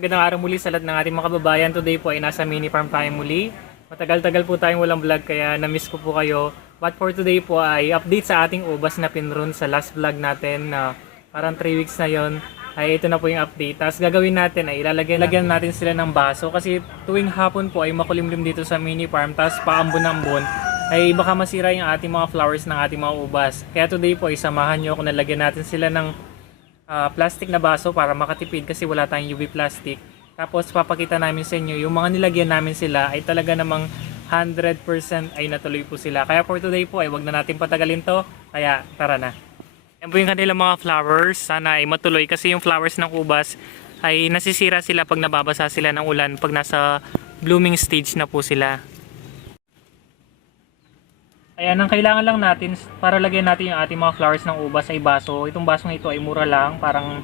Magandang araw muli sa lahat ng ating mga kababayan. Today po ay nasa mini farm tayo muli. Matagal-tagal po tayong walang vlog kaya na-miss ko po kayo. But for today po ay update sa ating ubas na pinrun sa last vlog natin na parang 3 weeks na yon. Ay ito na po yung update. Tapos gagawin natin ay ilalagyan natin sila ng baso kasi tuwing hapon po ay makulimlim dito sa mini farm. Tapos paambon-ambon ay baka masira yung ating mga flowers ng ating mga ubas. Kaya today po ay samahan nyo kung nalagyan natin sila ng plastic na baso para makatipid kasi wala tayong UV plastic. Tapos papakita namin sa inyo yung mga nilagyan namin sila ay talaga namang 100% ay natuloy po sila. Kaya for today po ay wag na natin patagalin to. Kaya tara na. Yan po yung kanilang mga flowers. Sana ay matuloy kasi yung flowers ng ubas ay nasisira sila pag nababasa sila ng ulan pag nasa blooming stage na po sila. Ayan, ang kailangan lang natin para lagyan natin yung ating mga flowers ng ubas ay baso. Itong basong ito ay mura lang, parang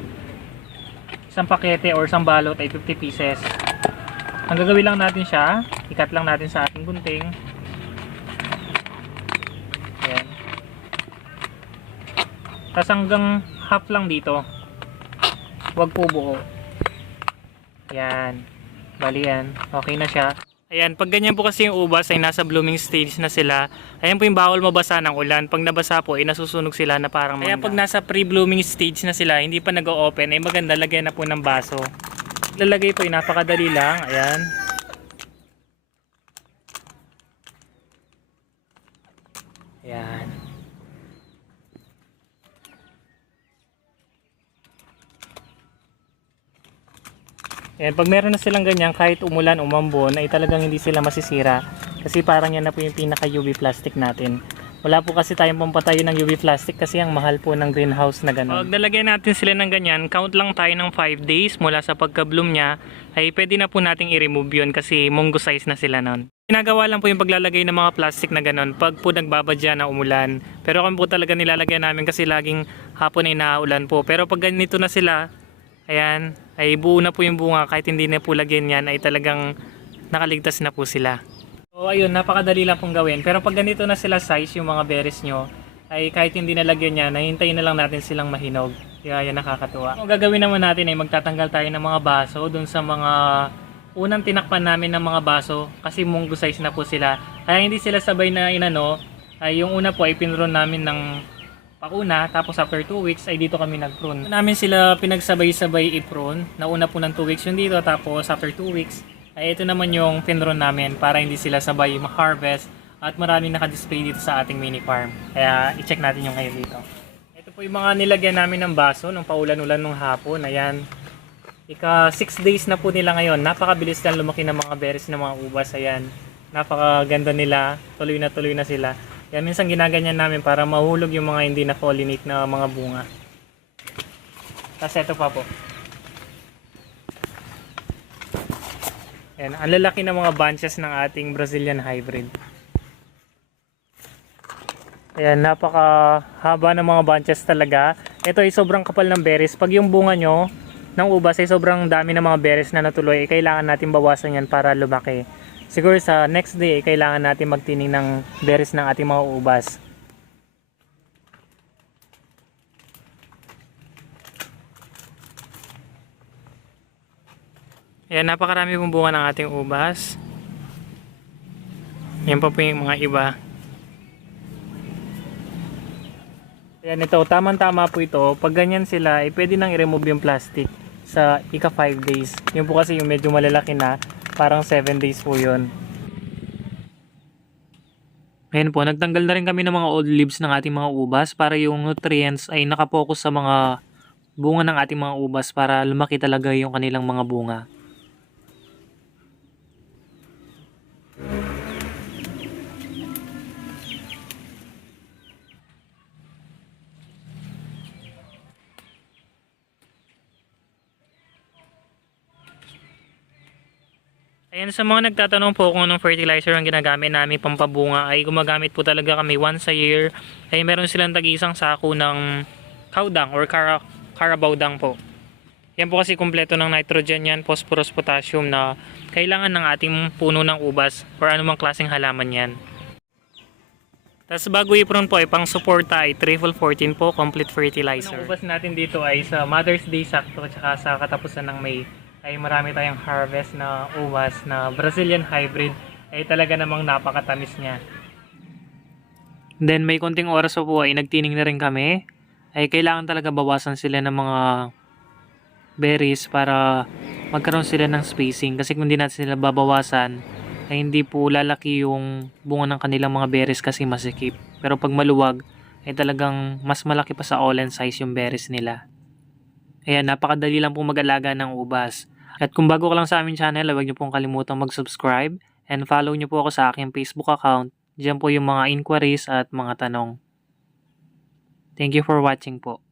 isang pakete or isang balot ay 50 pieces. Ang gagawin lang natin siya, ikat lang natin sa ating gunting. Ayan. Tapos hanggang half lang dito. Huwag po buo. Ayan. Bali yan. Okay na siya. Ayan, pag ganyan po kasi yung ubas ay nasa blooming stage na sila, ayan po yung bawal mabasa ng ulan. Pag nabasa po ay nasusunog sila na parang mangga. Kaya pag nasa pre-blooming stage na sila, hindi pa nag-o-open, ay maganda lagyan na po ng baso. Lalagay po ay napakadali lang, ayan. Ayan. Ayan, pag meron na silang ganyan, kahit umulan, umambon, ay talagang hindi sila masisira. Kasi parang yan na po yung pinaka UV plastic natin. Wala po kasi tayong pampatayo ng UV plastic kasi ang mahal po ng greenhouse na gano'n. Pag nalagyan natin sila ng ganyan, count lang tayo ng 5 days mula sa pagka-bloom niya, ay pwede na po nating i-remove yun kasi munggo size na sila nun. Ginagawa lang po yung paglalagay ng mga plastic na gano'n pag po nagbabadya na umulan. Pero kung po talaga nilalagyan namin kasi laging hapon ay naulan po. Pero pag ganito na sila, ayan, ay buo na po yung bunga kahit hindi na po lagyan yan ay talagang nakaligtas na po sila. So ayun, napakadali lang pong gawin. Pero pag ganito na sila size yung mga berries nyo, ay kahit hindi na lagyan yan, nahintayin na lang natin silang mahinog. Kaya yan nakakatuwa. Ang gagawin naman natin ay magtatanggal tayo ng mga baso dun sa mga unang tinakpan namin ng mga baso kasi munggo size na po sila. Kaya hindi sila sabay na inano, ay yung una po ay pinron namin ng pakuna, tapos after 2 weeks ay dito kami nag-prune. Namin sila pinagsabay-sabay i-prune. Nauna po ng 2 weeks yung dito, tapos after 2 weeks ay ito naman yung pinrune namin para hindi sila sabay ma-harvest at maraming naka-display dito sa ating mini farm. Kaya i-check natin yung ngayon dito. Ito po yung mga nilagyan namin ng baso nung paulan-ulan nung hapon. Ayan. Ika 6 days na po nila ngayon. Napakabilis lang lumaki ng mga berries ng mga ubas. Ayan. Napakaganda nila. Tuloy na sila. Kaya minsan ginaganyan namin para mahulog yung mga hindi na-pollinate na mga bunga. Tapos ito pa po. Ayan, ang lalaki ng mga bunches ng ating Brazilian hybrid. Ayan, napakahaba ng mga bunches talaga. Ito ay sobrang kapal ng berries. Pag yung bunga nyo ng ubas ay sobrang dami ng mga berries na natuloy, kailangan natin bawasan yan para lumaki. Siguro sa next day, kailangan natin magtining ng berries ng ating mga ubas. Ayan, napakarami pong bunga ng ating ubas. Yan pa po yung mga iba. Ayan, ito, tamang-tama po ito. Pag ganyan sila, pwede nang i-remove yung plastic sa ika 5 days. Yun po kasi yung medyo malalaki na. Parang 7 days po yun. Ayan po, nagtanggal na rin kami ng mga old leaves ng ating mga ubas para yung nutrients ay nakapokus sa mga bunga ng ating mga ubas para lumaki talaga yung kanilang mga bunga. Ayan, sa mga nagtatanong po kung anong fertilizer ang ginagamit namin pampabunga ay gumagamit po talaga kami once a year. Ay meron silang tag-isang sako ng cow dung or carabao dung po. Yan po kasi kumpleto ng nitrogen yan, phosphorus, potassium na kailangan ng ating puno ng ubas or anumang klaseng halaman yan. Tapos bago i-prune po ay pang suporta ay Triple 14 po, complete fertilizer. Ang ubas natin dito ay sa Mother's Day sakto at saka sa katapusan ng May ay marami tayong harvest na ubas na Brazilian hybrid ay talaga namang napakatamis niya. Then may konting oras po ay nagtining na rin kami. Ay kailangan talaga bawasan sila ng mga berries para magkaroon sila ng spacing. Kasi kung hindi natin sila babawasan, ay hindi po lalaki yung bunga ng kanilang mga berries kasi masikip. Pero pag maluwag, ay talagang mas malaki pa sa all size yung berries nila. Ayan, napakadali lang pong mag-alaga ng ubas. At kung bago ka lang sa aming channel, huwag niyo pong kalimutang mag-subscribe and follow niyo po ako sa aking Facebook account. Diyan po yung mga inquiries at mga tanong. Thank you for watching po.